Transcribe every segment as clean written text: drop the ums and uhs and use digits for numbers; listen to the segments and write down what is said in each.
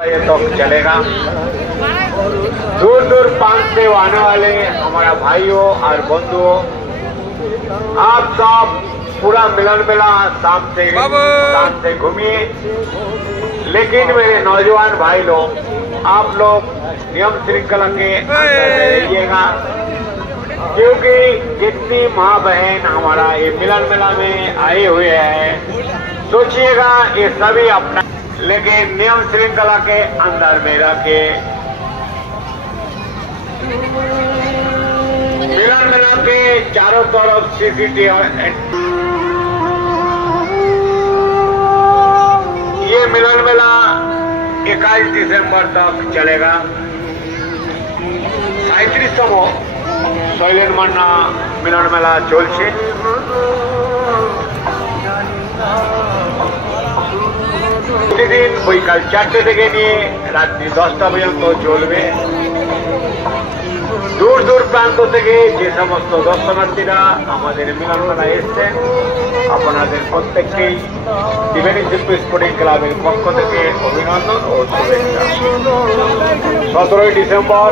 ये तो चलेगा। दूर दूर प्रांत से आने वाले हमारा भाइयों और बंधुओं, आप सब पूरा मिलन मेला शाम से घूमिए। लेकिन मेरे नौजवान भाई लोग, आप लोग नियम श्रृंखला के अंदर रहिएगा, क्योंकि जितनी माँ बहन हमारा ये मिलन मेला में आए हुए हैं, सोचिएगा ये सभी अपना, लेकिन नियम श्रृंखला के अंदर में रखे। मिलन मेला के चारों तरफ सीसीटीवी, ये मिलन मेला 21 दिसंबर तक चलेगा। 37तम শৈলেন মান্না মিলন মেলা চলছে। প্রতিদিন বৈকাল 4টে থেকে নিয়ে রাত্রি 10টা পর্যন্ত চলবে। দূর দূর প্রান্ত থেকে যে সমস্ত দর্শনার্থীরা আমাদের মিলন মেলায় এসছেন, আপনাদের প্রত্যেককেই ত্রিবেণী শিল্পী স্পোর্টিং ক্লাবের পক্ষ থেকে অভিনন্দন ও শুভেচ্ছা। 17 ডিসেম্বর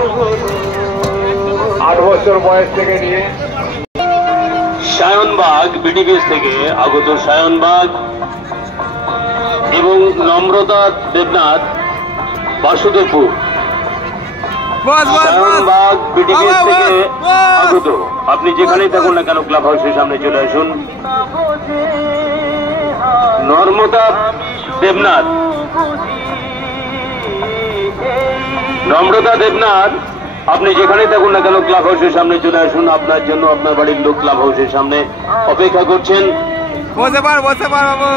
8 বছর বয়স থেকে নিয়ে সায়নবাগ বিডিবিএস থেকে আগত সায়নবাগ এবং নম্রতা দেবনাথ বাসুদেবপুর, সায়নবাগ বিডিবিএস থেকে আগত, আপনি যেখানেই থাকুন না কেন ক্লাব হাউসের সামনে চলে আসুন। নম্রতা দেবনাথ, আপনি যেখানেই থাকুন না কেন ক্লাব হাউসের সামনে চলে আসুন। আপনার জন্য আপনার বাড়ির লোক ক্লাব হাউসের সামনে অপেক্ষা করছেন। বসে পার বাবু।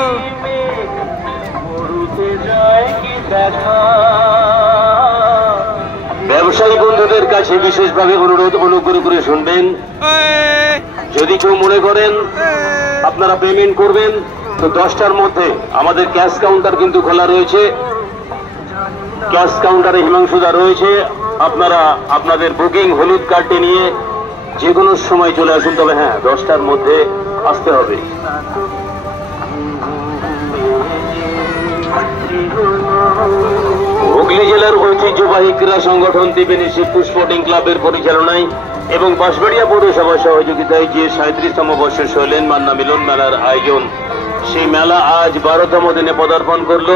ব্যবসায়ী বন্ধুদের কাছে বিশেষভাবে অনুরোধ, অনুগ্রহ করে শুনবেন। যদি কেউ মনে করেন আপনারা পেমেন্ট করবেন, তো 10টার মধ্যে আমাদের ক্যাশ কাউন্টার কিন্তু খোলা রয়েছে। ক্যাশ কাউন্টারে হিমাংশুদা রয়েছে। আপনারা আপনাদের বুকিং হলুদ কার্ডটি নিয়ে যে কোনো সময় চলে আসুন, তবে হ্যাঁ 10টার মধ্যে আসতে হবে। হুগলি জেলার ঐতিহ্যবাহী ক্রীড়া সংগঠন ত্রিবেণী শিল্পী স্পোর্টিং ক্লাবের পরিচালনায় এবং বাঁশবাড়িয়া পৌরসভার সহযোগিতায় যে 37তম বর্ষের শৈলেন মান্না মিলন মেলার আয়োজন, সেই মেলা আজ 12তম দিনে পদার্পণ করল।